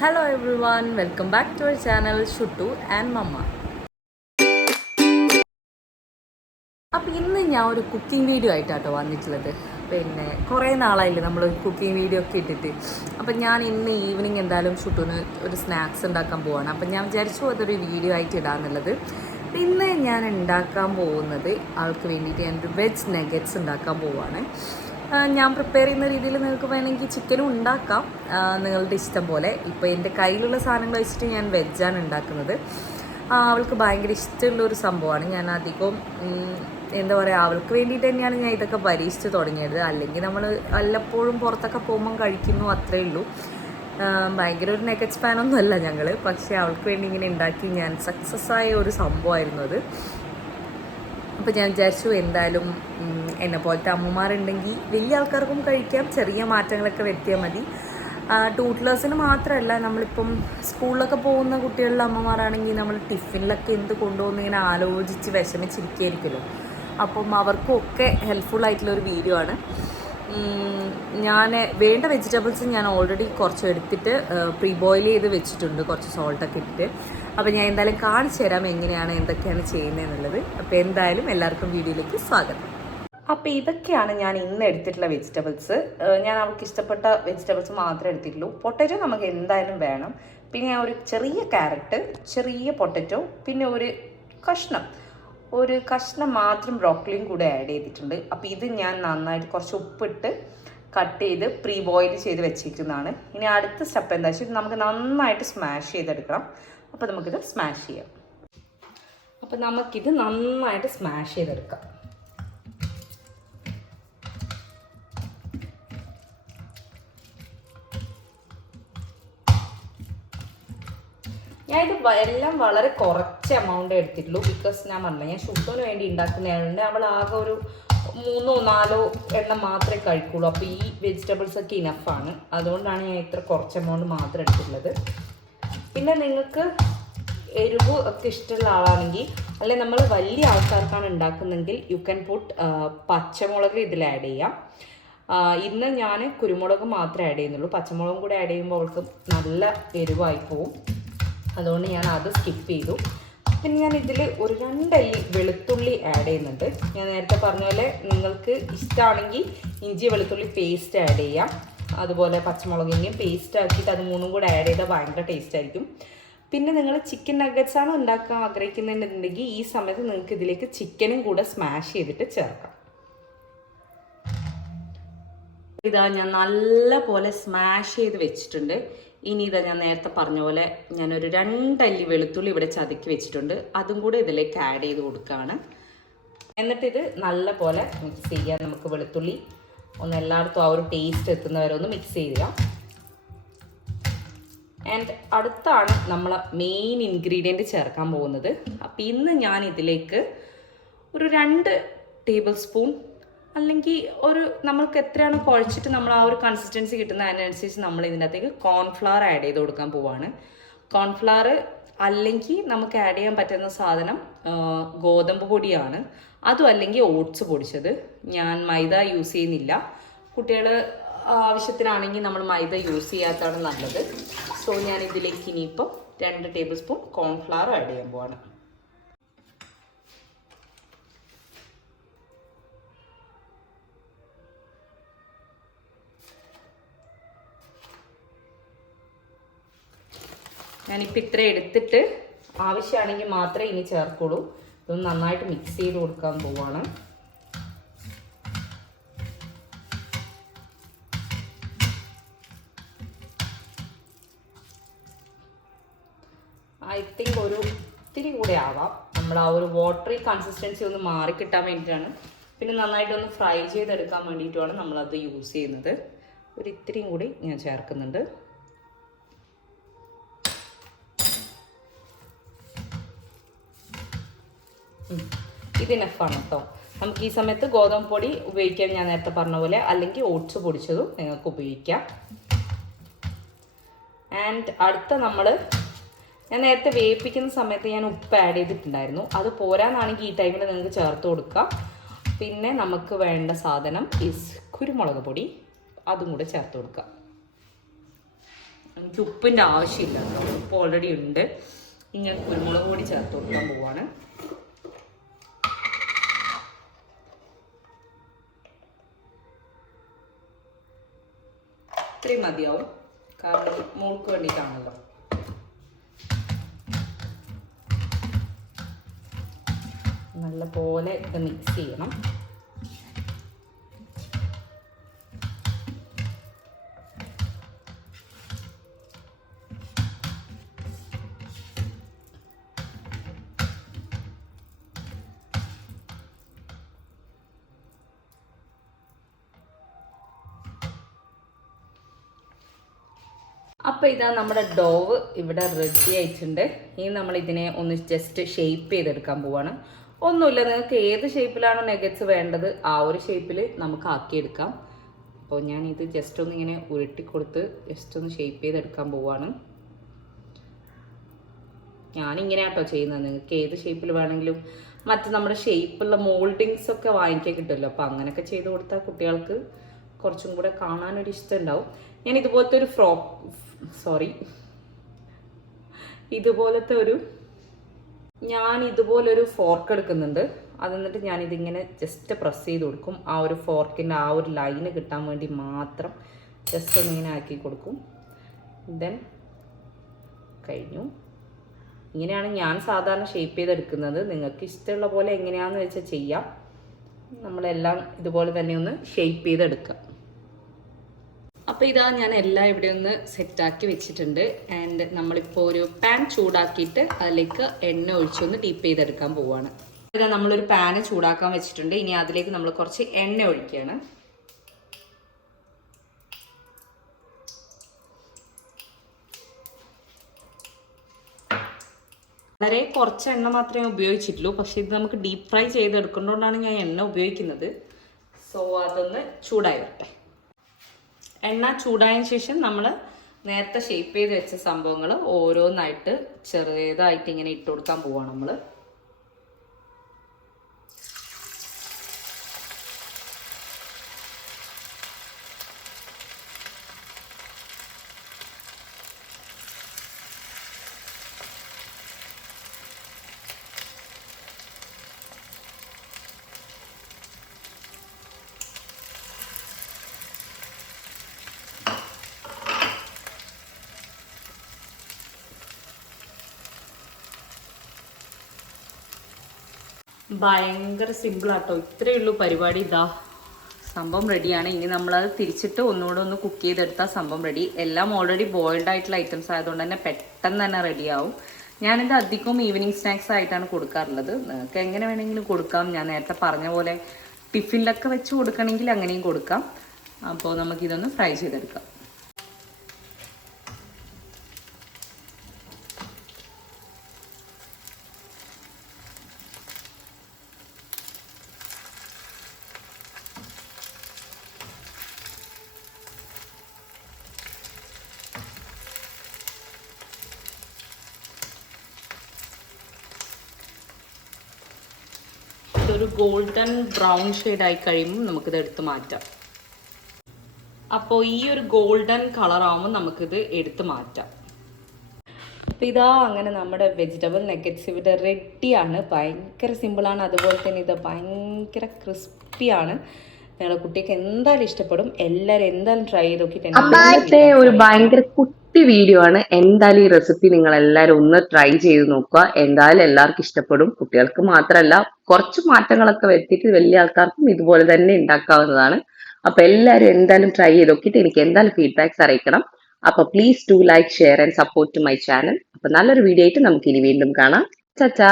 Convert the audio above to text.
Hello everyone, welcome back to our channel Shuttu and Mama. അപ്പോൾ ഇന്ന് ഞാൻ ഒരു കുക്കിംഗ് വീഡിയോ ആയിട്ടാട്ടോ വന്നിട്ടുള്ളത്. പിന്നെ കുറേ നാളായില്ലേ നമ്മൾ കുക്കിംഗ് വീഡിയോ ഒക്കെ ഇട്ടിട്ട്. അപ്പം ഞാൻ ഇന്ന് ഈവനിങ് എന്തായാലും ഷുട്ടുവിന് ഒരു സ്നാക്സ് ഉണ്ടാക്കാൻ പോവാണ്. അപ്പം ഞാൻ വിചാരിച്ചു അതൊരു വീഡിയോ ആയിട്ട് ഇടാന്നുള്ളത്. ഇന്ന് ഞാൻ ഉണ്ടാക്കാൻ പോകുന്നത് ആൾക്ക് വേണ്ടിയിട്ട് ഞാനൊരു വെജ് നെഗറ്റ്സ് ഉണ്ടാക്കാൻ പോവുകയാണ്. ഞാൻ പ്രിപ്പയർ ചെയ്യുന്ന രീതിയിൽ നിങ്ങൾക്ക് വേണമെങ്കിൽ ചിക്കനും ഉണ്ടാക്കാം, നിങ്ങളുടെ ഇഷ്ടം പോലെ. ഇപ്പോൾ എൻ്റെ കയ്യിലുള്ള സാധനങ്ങൾ വെച്ചിട്ട് ഞാൻ വെജാണ് ഉണ്ടാക്കുന്നത്. അവൾക്ക് ഭയങ്കര ഇഷ്ടമുള്ളൊരു സംഭവമാണ്. ഞാൻ അധികം എന്താ പറയുക, അവൾക്ക് വേണ്ടിയിട്ട് തന്നെയാണ് ഞാൻ ഇതൊക്കെ പരീക്ഷിച്ച് തുടങ്ങിയത്. അല്ലെങ്കിൽ നമ്മൾ വല്ലപ്പോഴും പുറത്തൊക്കെ പോകുമ്പം കഴിക്കുന്നു, അത്രയേ ഉള്ളൂ. ഭയങ്കര ഒരു നെഗറ്റ്സ് ഫാനൊന്നും അല്ല ഞങ്ങൾ. പക്ഷേ അവൾക്ക് വേണ്ടി ഇങ്ങനെ ഉണ്ടാക്കി ഞാൻ സക്സസ് ആയ ഒരു സംഭവമായിരുന്നു അത്. അപ്പോൾ ഞാൻ വിചാരിച്ചു എന്തായാലും എന്നെ പോലത്തെ അമ്മമാരുണ്ടെങ്കിൽ വലിയ ആൾക്കാർക്കും കഴിക്കാം, ചെറിയ മാറ്റങ്ങളൊക്കെ വരുത്തിയാൽ മതി. ടൂട്ട്ലേഴ്സിന് മാത്രമല്ല, നമ്മളിപ്പം സ്കൂളിലൊക്കെ പോകുന്ന കുട്ടികളുടെ അമ്മമാരാണെങ്കിൽ നമ്മൾ ടിഫിനിലൊക്കെ എന്ത് കൊണ്ടുപോകുന്ന ഇങ്ങനെ ആലോചിച്ച് വിഷമിച്ചിരിക്കുകയായിരിക്കുമല്ലോ. അപ്പം അവർക്കും ഒക്കെ ഹെൽപ്ഫുള്ളായിട്ടുള്ളൊരു വീഡിയോ ആണ്. ഞാൻ വേണ്ട വെജിറ്റബിൾസ് ഞാൻ ഓൾറെഡി കുറച്ച് എടുത്തിട്ട് പ്രീ ബോയിൽ ചെയ്ത് വെച്ചിട്ടുണ്ട്, കുറച്ച് സോൾട്ടൊക്കെ ഇട്ടിട്ട്. അപ്പോൾ ഞാൻ എന്തായാലും കാണിച്ചു തരാം എങ്ങനെയാണ് എന്തൊക്കെയാണ് ചെയ്യുന്നതെന്നുള്ളത്. അപ്പോൾ എന്തായാലും എല്ലാവർക്കും വീഡിയോയിലേക്ക് സ്വാഗതം. അപ്പോൾ ഇതൊക്കെയാണ് ഞാൻ ഇന്ന് എടുത്തിട്ടുള്ള വെജിറ്റബിൾസ്. ഞാൻ അവൾക്ക് ഇഷ്ടപ്പെട്ട വെജിറ്റബിൾസ് മാത്രമേ എടുത്തിട്ടുള്ളൂ. പൊട്ടറ്റോ നമുക്ക് എന്തായാലും വേണം. പിന്നെ ഞാൻ ഒരു ചെറിയ ക്യാരറ്റ്, ചെറിയ പൊട്ടറ്റോ, പിന്നെ ഒരു കഷ്ണം മാത്രം ബ്രോക്കലിയും കൂടെ ആഡ് ചെയ്തിട്ടുണ്ട്. അപ്പോൾ ഇത് ഞാൻ നന്നായിട്ട് കുറച്ച് ഉപ്പിട്ട് കട്ട് ചെയ്ത് പ്രീ ബോയിൽ ചെയ്ത് വെച്ചിരിക്കുന്നതാണ്. ഇനി അടുത്ത സ്റ്റെപ്പ് എന്താ വെച്ചാൽ നമുക്ക് നന്നായിട്ട് സ്മാഷ് ചെയ്തെടുക്കണം. അപ്പോൾ നമുക്കിത് സ്മാഷ് ചെയ്യാം. അപ്പോൾ നമുക്കിത് നന്നായിട്ട് സ്മാഷ് ചെയ്തെടുക്കാം. ഞാനിത് എല്ലാം വളരെ കുറച്ച് എമൗണ്ട് എടുത്തിട്ടുള്ളൂ. ബിക്കോസ് ഞാൻ പറഞ്ഞില്ല, ഞാൻ ഷുട്ടിന് വേണ്ടി ഉണ്ടാക്കുന്നതുകൊണ്ട് അവൾ ആകെ ഒരു 3-4 എണ്ണം മാത്രമേ കഴിക്കുള്ളൂ. അപ്പോൾ ഈ വെജിറ്റബിൾസ് ഒക്കെ ഇനഫാണ്. അതുകൊണ്ടാണ് ഞാൻ ഇത്ര കുറച്ച് എമൗണ്ട് മാത്രം എടുത്തിട്ടുള്ളത്. പിന്നെ നിങ്ങൾക്ക് എരിവ് ഒക്കെ ഇഷ്ടമുള്ള ആളാണെങ്കിൽ, അല്ലെങ്കിൽ നമ്മൾ വലിയ ആൾക്കാർക്കാണ് ഉണ്ടാക്കുന്നതെങ്കിൽ യു ക്യാൻ പുട്ട് പച്ചമുളക് ഇതിൽ ആഡ് ചെയ്യാം. ഇന്ന് ഞാൻ കുരുമുളക് മാത്രമേ ആഡ് ചെയ്യുന്നുള്ളൂ. പച്ചമുളകും കൂടെ ആഡ് ചെയ്യുമ്പോൾ അവൾക്ക് നല്ല എരിവായി പോവും. അതുകൊണ്ട് ഞാൻ അത് സ്കിപ്പ് ചെയ്തു. പിന്നെ ഞാൻ ഇതിൽ ഒരു 2 അല്ലി വെളുത്തുള്ളി ആഡ് ചെയ്യുന്നുണ്ട്. ഞാൻ നേരത്തെ പറഞ്ഞ പോലെ നിങ്ങൾക്ക് ഇഷ്ടമാണെങ്കിൽ ഇഞ്ചി വെളുത്തുള്ളി പേസ്റ്റ് ആഡ് ചെയ്യാം. അതുപോലെ പച്ചമുളകിൻ്റെയും പേസ്റ്റ് ആക്കിയിട്ട് അത് 3 കൂടെ ആഡ് ചെയ്താൽ ഭയങ്കര ടേസ്റ്റ് ആയിരിക്കും. പിന്നെ നിങ്ങൾ ചിക്കൻ നഗറ്റ്സ് ആണ് ഉണ്ടാക്കാൻ ആഗ്രഹിക്കുന്നുണ്ടെങ്കിൽ ഈ സമയത്ത് നിങ്ങൾക്ക് ഇതിലേക്ക് ചിക്കനും കൂടെ സ്മാഷ് ചെയ്തിട്ട് ചേർക്കാം. ഇതാ ഞാൻ നല്ല പോലെ സ്മാഷ് ചെയ്ത് വെച്ചിട്ടുണ്ട്. ഇനി ഇതാ ഞാൻ നേരത്തെ പറഞ്ഞ പോലെ ഞാനൊരു 2 അല്ലി വെളുത്തുള്ളി ഇവിടെ ചതുക്കി വെച്ചിട്ടുണ്ട്. അതും കൂടെ ഇതിലേക്ക് ആഡ് ചെയ്ത് കൊടുക്കുകയാണ്. എന്നിട്ടിത് നല്ല പോലെ മിക്സ് ചെയ്യാം. നമുക്ക് വെളുത്തുള്ളി ഒന്ന് എല്ലായിടത്തും ആ ഒരു ടേസ്റ്റ് എത്തുന്നവരെ ഒന്ന് മിക്സ് ചെയ്യുക. ആൻഡ് അടുത്താണ് നമ്മൾ മെയിൻ ഇൻഗ്രീഡിയൻറ്റ് ചേർക്കാൻ പോകുന്നത്. അപ്പം ഇന്ന് ഞാൻ ഇതിലേക്ക് ഒരു 2 ടേബിൾ സ്പൂൺ, അല്ലെങ്കിൽ നമ്മൾക്ക് എത്രയാണ് കുഴച്ചിട്ട് നമ്മൾ ആ ഒരു കൺസിസ്റ്റൻസി കിട്ടുന്ന അതിനനുസരിച്ച് നമ്മൾ ഇതിൻ്റെ അകത്തേക്ക് കോൺഫ്ലവർ ആഡ് ചെയ്ത് കൊടുക്കാൻ പോവാണ്. കോൺഫ്ലവർ അല്ലെങ്കിൽ നമുക്ക് ആഡ് ചെയ്യാൻ പറ്റുന്ന സാധനം ഗോതമ്പ് പൊടിയാണ്. അതും അല്ലെങ്കിൽ ഓട്സ് പൊടിച്ചത്. ഞാൻ മൈദ യൂസ് ചെയ്യുന്നില്ല. കുട്ടികൾ ആവശ്യത്തിനാണെങ്കിൽ നമ്മൾ മൈദ യൂസ് ചെയ്യാത്തതാണ് നല്ലത്. സോ ഞാൻ ഇതിലേക്ക് ഇനിയിപ്പം 2 ടേബിൾ സ്പൂൺ കോൺഫ്ലവർ ആഡ് ചെയ്യാൻ പോവാണ്. ഞാനിപ്പോൾ ഇത്ര എടുത്തിട്ട് ആവശ്യമാണെങ്കിൽ മാത്രമേ ഇനി ചേർക്കുള്ളൂ. ഇതൊന്ന് നന്നായിട്ട് മിക്സ് ചെയ്ത് കൊടുക്കാൻ പോവാണ്. ഐ തിങ്ക് ഒരു ഇത്തിരി കൂടെ ആവാം. നമ്മൾ ആ ഒരു വാട്ടറി കൺസിസ്റ്റൻസി ഒന്ന് മാറിക്കിട്ടാൻ വേണ്ടിയിട്ടാണ്. പിന്നെ നന്നായിട്ടൊന്ന് ഫ്രൈ ചെയ്തെടുക്കാൻ വേണ്ടിയിട്ടുമാണ് നമ്മളത് യൂസ് ചെയ്യുന്നത്. ഒരു ഇത്തിരിയും കൂടി ഞാൻ ചേർക്കുന്നുണ്ട്. ഇതിനഫാണ് കേട്ടോ. നമുക്ക് ഈ സമയത്ത് ഗോതമ്പ് പൊടി ഉപയോഗിക്കാം, ഞാൻ നേരത്തെ പറഞ്ഞ പോലെ, അല്ലെങ്കിൽ ഓട്സ് പൊടിച്ചതും നിങ്ങൾക്ക് ഉപയോഗിക്കാം. ആൻഡ് അടുത്ത ഞാൻ നേരത്തെ വേവിപ്പിക്കുന്ന സമയത്ത് ഞാൻ ഉപ്പ് ആഡ് ചെയ്തിട്ടുണ്ടായിരുന്നു. അത് പോരാന്നാണെങ്കിൽ ഈ ടൈമിൽ നിങ്ങൾക്ക് ചേർത്ത് കൊടുക്കാം. പിന്നെ നമുക്ക് വേണ്ട സാധനം കുരുമുളക് പൊടി, അതും കൂടെ ചേർത്ത് കൊടുക്കാം. എനിക്ക് ഉപ്പിൻ്റെ ആവശ്യമില്ല കേട്ടോ, ഉപ്പ് ഓൾറെഡി ഉണ്ട്. ഇങ്ങനെ കുരുമുളക് പൊടി ചേർത്ത് കൊടുക്കാൻ പോവാണ്. ഇത്രയും മതിയാവും, കാരണം മോൾക്ക് വേണ്ടിയിട്ടാണല്ലോ. നല്ലപോലെ ഇത് മിക്സ് ചെയ്യണം. അപ്പോൾ ഇതാ നമ്മുടെ ഡോവ് ഇവിടെ റെഡി ആയിട്ടുണ്ട്. ഇനി നമ്മൾ ഇതിനെ ഒന്ന് ജസ്റ്റ് ഷേപ്പ് ചെയ്തെടുക്കാൻ പോവാണ്. ഒന്നുമില്ല, നിങ്ങൾക്ക് ഏത് ഷേപ്പിലാണോ നെഗറ്റ്സ് വേണ്ടത് ആ ഒരു ഷേപ്പിൽ നമുക്ക് ആക്കിയെടുക്കാം. അപ്പോൾ ഞാനിത് ജസ്റ്റ് ഒന്ന് ഇങ്ങനെ ഉരുട്ടിക്കൊടുത്ത് ജസ്റ്റ് ഒന്ന് ഷേപ്പ് ചെയ്തെടുക്കാൻ പോവാണ്. ഞാനിങ്ങനെ കേട്ടോ ചെയ്യുന്നത്. നിങ്ങൾക്ക് ഏത് ഷേപ്പിൽ വേണമെങ്കിലും, മറ്റ് നമ്മുടെ ഷേപ്പുള്ള മോൾഡിങ്സ് ഒക്കെ വാങ്ങിക്കാൻ കിട്ടുമല്ലോ, അപ്പോൾ അങ്ങനെയൊക്കെ ചെയ്ത് കൊടുത്താൽ കുട്ടികൾക്ക് കുറച്ചും കൂടെ കാണാനൊരു ഇഷ്ടം ഉണ്ടാവും. ഞാൻ ഇതുപോലത്തെ ഒരു ഇതുപോലൊരു ഫോർക്ക് എടുക്കുന്നുണ്ട്. അതെന്നിട്ട് ഞാനിതിങ്ങനെ ജസ്റ്റ് പ്രസ് ചെയ്ത് കൊടുക്കും. ആ ഒരു ഫോർക്കിൻ്റെ ആ ഒരു ലൈന് കിട്ടാൻ വേണ്ടി മാത്രം ജസ്റ്റ് ഒന്നിങ്ങനെ ആക്കി കൊടുക്കും. ദെൻ കഴിഞ്ഞു. ഇങ്ങനെയാണ് ഞാൻ സാധാരണ ഷേപ്പ് ചെയ്തെടുക്കുന്നത്. നിങ്ങൾക്ക് ഇഷ്ടമുള്ള പോലെ എങ്ങനെയാണെന്ന് വെച്ചാൽ ചെയ്യാം. നമ്മളെല്ലാം ഇതുപോലെ തന്നെ ഒന്ന് ഷേപ്പ് ചെയ്തെടുക്കാം. അപ്പോൾ ഇതാ ഞാൻ എല്ലാം ഇവിടെ ഒന്ന് സെറ്റാക്കി വെച്ചിട്ടുണ്ട്. ആൻഡ് നമ്മളിപ്പോൾ ഒരു പാൻ ചൂടാക്കിയിട്ട് അതിലേക്ക് എണ്ണ ഒഴിച്ചൊന്ന് ഡീപ്പ് ചെയ്തെടുക്കാൻ പോവുകയാണ്. ഇതാ നമ്മളൊരു പാന് ചൂടാക്കാൻ വെച്ചിട്ടുണ്ട്. ഇനി അതിലേക്ക് നമ്മൾ കുറച്ച് എണ്ണ ഒഴിക്കുകയാണ്. വളരെ കുറച്ച് എണ്ണ മാത്രമേ ഉപയോഗിച്ചിട്ടുള്ളൂ. പക്ഷെ ഇത് നമുക്ക് ഡീപ്പ് ഫ്രൈ ചെയ്തെടുക്കുന്നതുകൊണ്ടാണ് ഞാൻ എണ്ണ ഉപയോഗിക്കുന്നത്. സോ അതൊന്ന് ചൂടായി വരട്ടെ. എണ്ണ ചൂടായതിന് ശേഷം നമ്മൾ നേരത്തെ ഷേപ്പ് ചെയ്ത് വെച്ച സംഭവങ്ങൾ ഓരോന്നായിട്ട് ചെറുതായിട്ട് ഇങ്ങനെ ഇട്ട് കൊടുക്കാൻ പോവാണ് നമ്മൾ. ഭയങ്കര സിമ്പിളാട്ടോ, ഇത്രയേ ഉള്ളൂ പരിപാടി. ഇതാ സംഭവം റെഡിയാണ്. ഇനി നമ്മളത് തിരിച്ചിട്ട് ഒന്നുകൂടെ ഒന്ന് കുക്ക് ചെയ്തെടുത്താൽ സംഭവം റെഡി. എല്ലാം ഓൾറെഡി ബോയിൽഡ് ആയിട്ടുള്ള ഐറ്റംസ് ആയതുകൊണ്ട് തന്നെ പെട്ടെന്ന് തന്നെ റെഡിയാവും. ഞാനിത് അധികവും ഈവനിങ് സ്നാക്സ് ആയിട്ടാണ് കൊടുക്കാറുള്ളത്. നിങ്ങൾക്ക് എങ്ങനെ വേണമെങ്കിലും കൊടുക്കാം. ഞാൻ നേരത്തെ പറഞ്ഞ പോലെ ടിഫിനിലൊക്കെ വെച്ച് കൊടുക്കണമെങ്കിൽ അങ്ങനെയും കൊടുക്കാം. അപ്പോൾ നമുക്കിതൊന്ന് ഫ്രൈ ചെയ്തെടുക്കാം. ഒരു ഗോൾഡൻ ബ്രൗൺ ഷെയ്ഡായി കഴിയുമ്പോൾ നമുക്കിത് എടുത്ത് മാറ്റാം. അപ്പോൾ ഈ ഒരു ഗോൾഡൻ കളറാകുമ്പോൾ നമുക്കിത് എടുത്ത് മാറ്റാം. അപ്പോൾ ഇതാ അങ്ങനെ നമ്മുടെ വെജിറ്റബിൾ നെഗറ്റ്സ് ഇവിടെ റെഡിയാണ്. ഭയങ്കര സിമ്പിളാണ്, അതുപോലെ തന്നെ ഇത് ഭയങ്കര ക്രിസ്പിയാണ്. നിങ്ങളുടെ കുട്ടിക്ക് എന്തായാലും ഇഷ്ടപ്പെടും. എല്ലാവരും എന്തായാലും ട്രൈ ചെയ്ത് നോക്കിയിട്ട് ഒരു ഭയങ്കര കുട്ടി വീഡിയോ ആണ്. എന്തായാലും ഈ റെസിപ്പി നിങ്ങൾ എല്ലാവരും ഒന്ന് ട്രൈ ചെയ്ത് നോക്കുക. എന്തായാലും എല്ലാവർക്കും ഇഷ്ടപ്പെടും. കുട്ടികൾക്ക് മാത്രമല്ല, കുറച്ച് മാറ്റങ്ങളൊക്കെ വരുത്തിയിട്ട് വലിയ ആൾക്കാർക്കും ഇതുപോലെ തന്നെ ഉണ്ടാക്കാവുന്നതാണ്. അപ്പൊ എല്ലാവരും എന്തായാലും ട്രൈ ചെയ്ത് നോക്കിയിട്ട് എനിക്ക് എന്തായാലും ഫീഡ്ബാക്സ് അറിയിക്കണം. അപ്പൊ please do like, share and support to my channel. അപ്പൊ നല്ലൊരു വീഡിയോ ആയിട്ട് നമുക്ക് ഇനി വീണ്ടും കാണാം. ചാച്ചാ.